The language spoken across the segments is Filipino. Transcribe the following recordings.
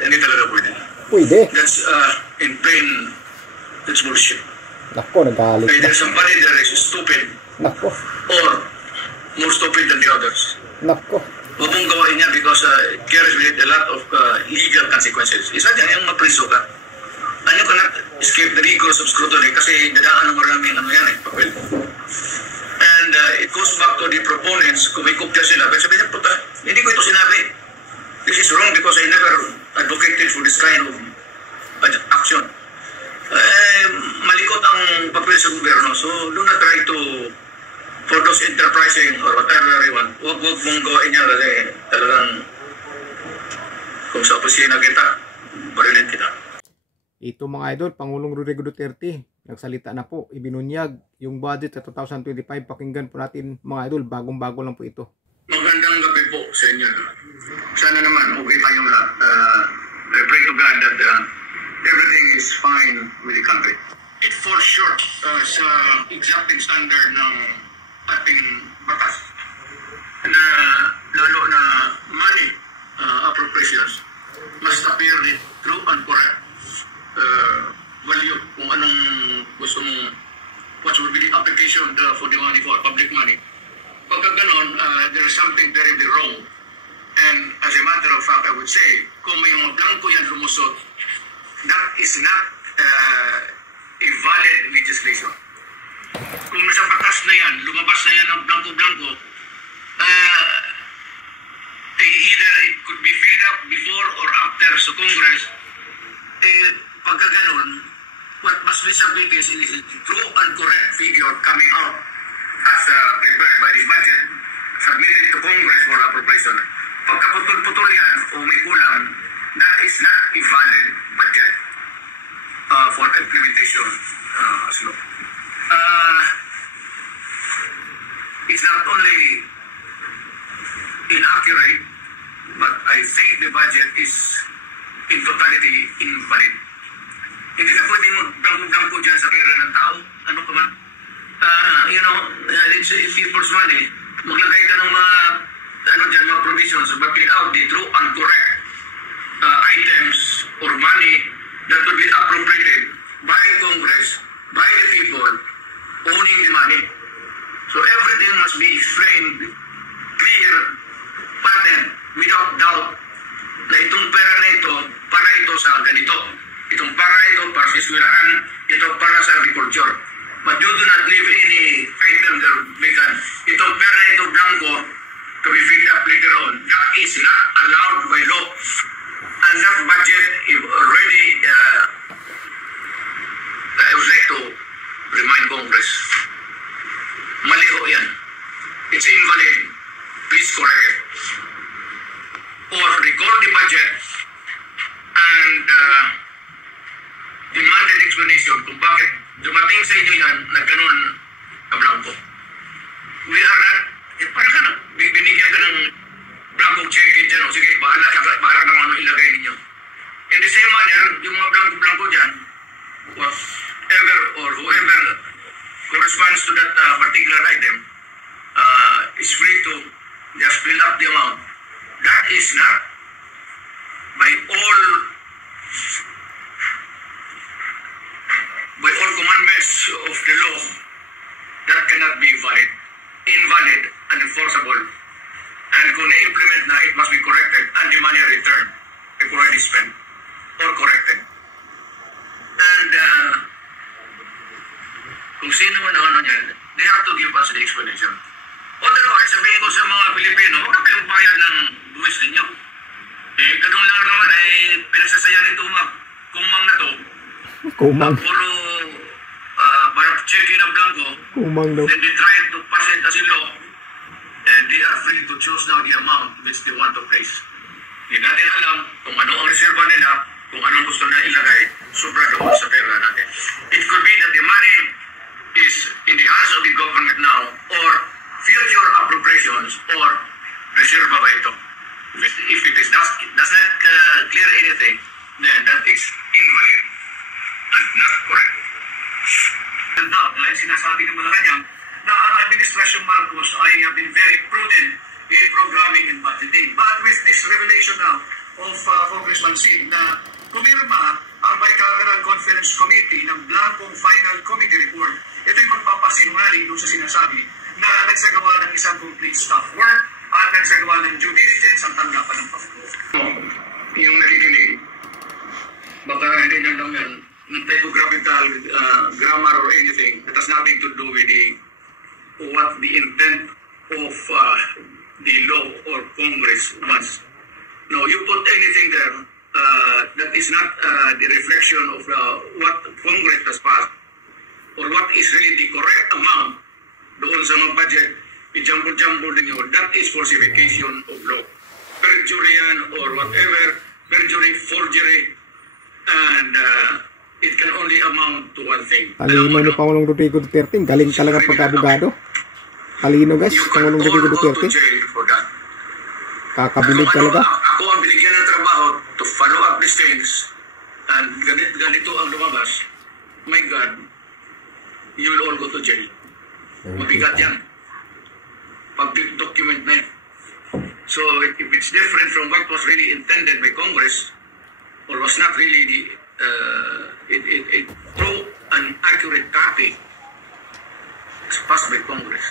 Hindi talaga pwede. Pwede. That's, in plain, that's bullshit. Nako, nagalit Either na. somebody that is stupid Nako, or more stupid than the others. nako. Huwag mong gawain niya because it carries with it a lot of legal consequences. Isa dyan yung mapriso ka. And you cannot escape the rigors of scrutiny kasi dadaan ng maraming ano yan papel. And it goes back to the proponents, kung may kopya sila, pero sabi niya, puta, hindi ko ito sinabi. This is wrong because I never advocated for this kind of action. Malikot ang papel sa gobyerno, so do not try to, for those enterprising or whatever everyone, huwag mong gawain niya kasi talagang kung sa opisina kita, barilin kita. Ito mga idol, Pangulong Rodrigo Duterte, nagsalita na po, ibinunyag yung budget sa 2025. Pakinggan po natin mga idol, bagong-bago lang po ito. Magandang gabi po sa inyo. Sana naman okay tayong lahat. I pray to God that everything is fine with the country. It falls short sa exacting standard ng ating batas na lalo na money appropriations must appear true and correct. Value kung anong gusto mong what will be the application for the money for public money. Pagka ganon, there is something terribly wrong. And as a matter of fact, I would say, kung may mga blanco yan lumusot, that is not a valid legislation. Kung nasa batas na yan, lumabas na yan ang blanco-blanco, either it could be filled up before or after sa Congress, pagka ganon, what must be submitted is a true and correct figure coming out as prepared by the budget, submitted to Congress for appropriation. Pagkaputol-putol yan o may kulang, that is not a valid budget for implementation as law. It's not only inaccurate, but I think the budget is in totality invalid. Hindi ka pwede mag-blanco-blanco dyan sa pera ng tao. Ano ka man? It's people's money. Maglagay ka ng mga provisions, but without the true and correct items or money that will be appropriated by Congress, by the people owning the money. So everything must be explained, clear, patent, without doubt, na itong pera na ito, para ito sa ganito. Itong para ito para sa eskwelahan, ito para sa agriculture. But you do not leave any item that vacant. Itong pera na ito blanco to be filled up later on. That is not allowed by law. And that budget is already I would like to remind Congress. Mali ho yan. It's invalid. Please correct it. Or record the budget and demand an explanation kung bakit dumating sa inyo yan na ganun ka-blanco. We are not, parang ka na, binigyan ka ng blanco check-in dyan, o sige, bahala ng ano ilagay ninyo. In the same manner, yung mga blanco-blanco dyan, whatever or whoever corresponds to that particular item is free to just fill up the amount. That is not by all commandments of the law, that cannot be valid, invalid, and enforceable. And kung na-implement na, it must be corrected and the money returned if already spent or corrected. And kung sino man ang ano niyan, they have to give us the explanation. Otherwise, sabihin ko sa mga Pilipino, huwag na kayong bayad ng buwis ninyo. Ganun lang naman, pinagsasayan nito mga kumang na to. Kumang. Puro check-in ang blanco. Kumang daw. Then they try to pass it as a law. And they are free to choose now the amount which they want to place. Hindi natin alam kung ano ang reserva nila, kung anong gusto nila ilagay, sobra doon sa pera natin. It could be that the money is in the hands of the government now, or future appropriations, or reserva ba ito. If it does not clear anything, then that is invalid and not correct. And now, dahil sinasabi ng Malacanang, na ang Administration Marcos ay have been very prudent in programming and budgeting. But with this revelation now of Congressman Sid na pumirma ang Bicameral Conference Committee ng blankong final committee report. Ito yung magpapasinungaling doon sa sinasabi na nagsagawa ng isang complete staff work at nagsagawa ng due diligence ang tanggapan ng PAFCO. Yung nakikinig, baka hindi nyo lang yan, ng typographical grammar or anything, it has nothing to do with what the intent of the law or Congress wants. No, you put anything there that is not the reflection of what Congress has passed or what is really the correct amount doon sa mga budget, i-jumbo-jumbo ninyo, that is falsification of law. Perjury yan or whatever, perjury, forgery, and it can only amount to one thing. Talino ni Pangulong Rodrigo Duterte, galing talaga pagkabugado. Talino guys, Pangulong Rodrigo Duterte. Kakabilib talaga. Ako ang binigyan ng trabaho to follow up these things and ganito ang lumabas. My God, you will all go to jail. Mabigat yan. Pag-document na yan. So if it's different from what was really intended by Congress or was not really it true and accurate copy passed by Congress,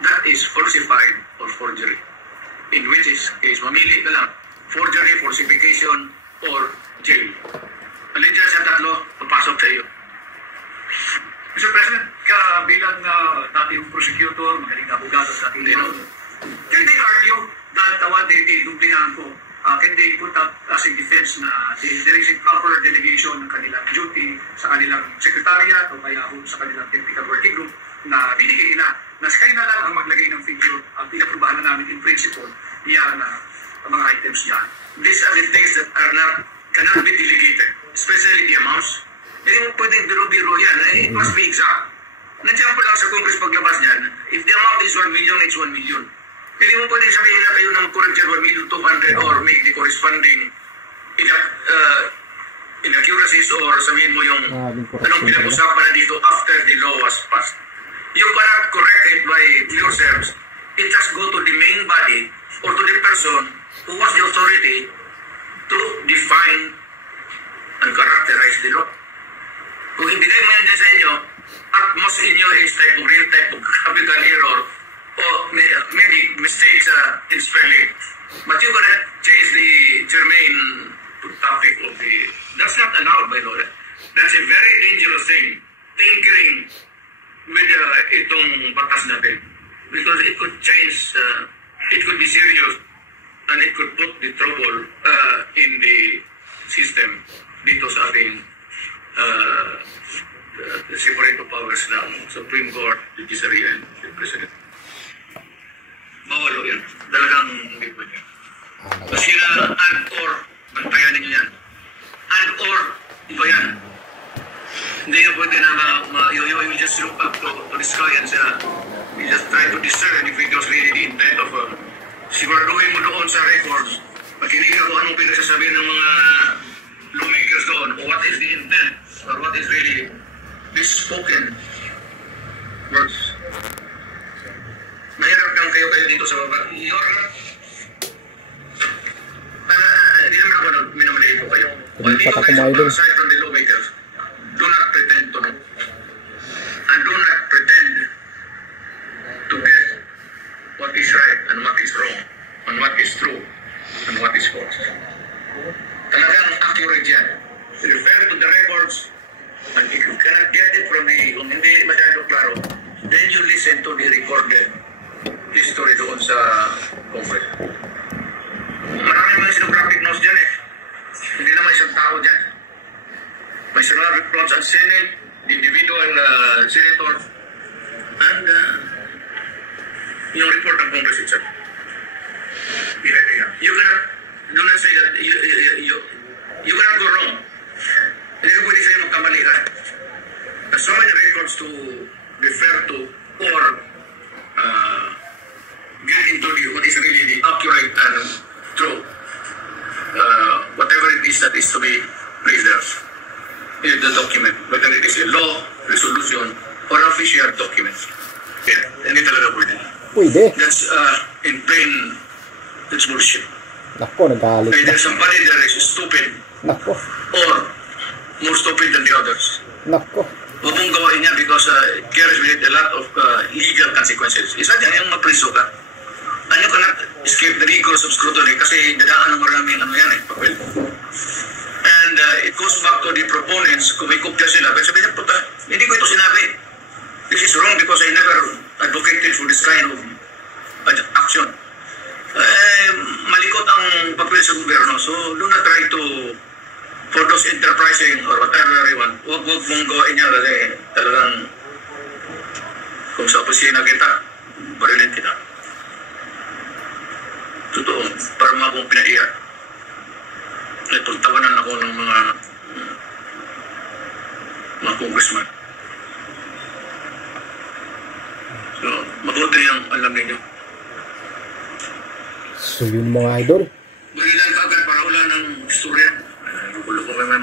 that is falsified or forgery. In which is mamili na lang, forgery, falsification, or jail. Alin dyan sa tatlo, papasok sa iyo. Mr. President, bilang dating prosecutor, magaling na abogado sa ating lino, can they argue that what they did, duplihan ko, can they put up as a defense na there is a proper delegation ng kanilang duty sa kanilang secretariat o kaya sa kanilang technical working group na binigay nila na kayo na lang ang maglagay ng figure at pinaprubahan na namin in principle yan mga items yan. These are the things that cannot be delegated, especially the amounts. Hindi mo pwedeng biro-biro yan. It must be exact. Nandiyan po lang sa Congress paglabas niyan, if the amount is 1 million, it's 1 million. Hindi mo pwedeng sabihin na kayo ng correct 1,200,000 or make the corresponding inaccuracies or sabihin mo yung anong pinag-usapan na dito after the law was passed. You cannot correct it by yourselves. It just go to the main body or to the person who was the authority to define and characterize the law. Kung ibigay mo yan dyan sa inyo, at most inyo is typographical error or maybe mistakes in spelling. But you're gonna change the germane topic of the... That's not allowed by law. That's a very dangerous thing. Tinkering with itong batas natin. Because it could change, it could be serious and it could put the trouble in the system dito sa ating separate of powers ng Supreme Court, Judiciary, and the President. Bawal yan. Talagang hindi po yan. Kasi na and/or, bantayan ninyo yan. And/or, iba yan. Hindi na pwede na you will just look up to the sky and you just try to discern if it was really the intent of siguraduhin mo doon sa records. Makinig ako anong pinagsasabihin ng mga lawmakers doon o what is the intent or what is really this spoken words. Mahirap lang kayo dito sa baba. Hindi naman ako minamaliit ko kayo. All the lawmakers aside from the lawmakers, do not pretend to know. And do not pretend to get what is right and what is wrong, and what is true and what is false. Talagang accurate yan. Refer to the records, and if you cannot get it from kung hindi masyado klaro, then you listen to the recorded history doon sa Congress. Maraming mga sinographic notes dyan eh. Hindi naman isang tao dyan. May sinographic notes ang Senate, the individual senators, and yung report ng Congress itself. You cannot, do not say that you cannot go wrong. Hindi ka pwede sa'yo magkamali ka. There's so many records to refer to or get into what is really the accurate and true. Whatever it is that is to be preserved in the document, whether it is a law, resolution, or official document. Yeah, hindi talaga pwede. Pwede. That's in plain, that's bullshit. Nako, nagalit Either na. somebody that is stupid Nako, or more stupid than the others. nako. Huwag mong gawain niya because it carries with it a lot of legal consequences. Isa dyan yung mapriso ka. And you cannot escape the rigors of scrutiny kasi dadaan ng maraming ano yan papel. And it goes back to the proponents, kung may kopya sila, pero sabi niya, puta, hindi ko ito sinabi. This is wrong because I never advocated for this kind of action. Malikot ang papel sa gobyerno. So, do not try to, for those enterprising or whatever everyone, huwag mong gawain niya kasi talagang kung sa opisina kita, barilin kita. Totoo, para mga akong pinaiya. Tawanan ako ng mga congressman. So, mabuti yung alam ninyo. So yun mga idol. Balilan ka agad para wala ng istorya. Gulo ko naman.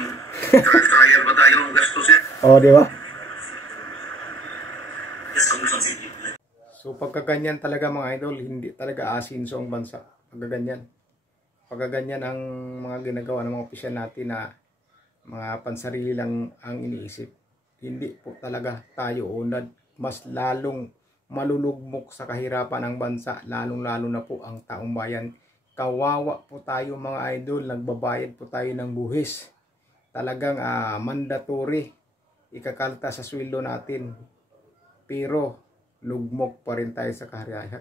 Trial ba tayo ang gastos yan? Oo, di ba? Yes, Congressman City. So pagkaganyan talaga mga idol, hindi talaga asinso ang bansa. Pagkaganyan. Pagkaganyan ang mga ginagawa ng mga opisyal natin na mga pansarili lang ang iniisip. Hindi po talaga tayo unad. Mas lalong malulugmok sa kahirapan ng bansa, lalong-lalo na po ang taong bayan. Kawawa po tayo mga idol, nagbabayad po tayo ng buhis. Talagang mandatory ikakalta sa sweldo natin. Pero lugmok pa rin tayo sa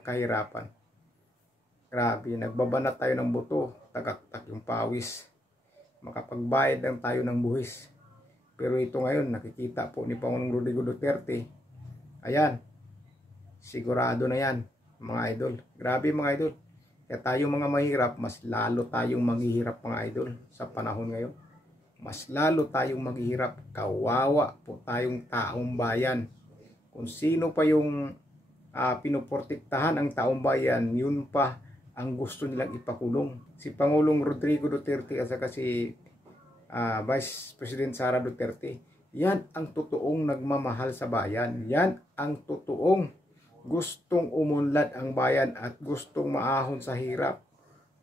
kahirapan. Grabe, nagbabanat tayo ng buto, tagaktak yung pawis. Makapagbayad lang tayo ng buhis. Pero ito ngayon, nakikita po ni Pangulong Rodrigo Duterte. Ayan, sigurado na yan, mga idol. Grabe mga idol. Kaya tayo mga mahirap, mas lalo tayong maghihirap mga idol sa panahon ngayon. Mas lalo tayong maghihirap. Kawawa po tayong taong bayan. Kung sino pa yung pinuprotektahan ang taong bayan, yun pa ang gusto nilang ipakulong. Si Pangulong Rodrigo Duterte at saka si Vice President Sara Duterte, yan ang totoong nagmamahal sa bayan. Yan ang totoong gustong umunlad ang bayan at gustong maahon sa hirap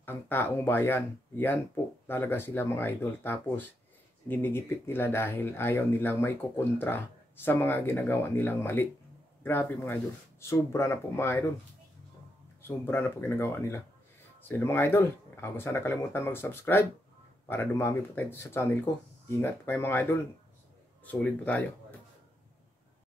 ang taong bayan. Yan po talaga sila mga idol. Tapos ginigipit nila dahil ayaw nilang may kukontra sa mga ginagawa nilang mali. Grabe mga idol. Sobra na po mga idol. Sobra na po ginagawa nila. So yun mga idol, huwag sana kalimutan mag-subscribe para dumami po tayo sa channel ko. Ingat po kayo mga idol. Solid po tayo.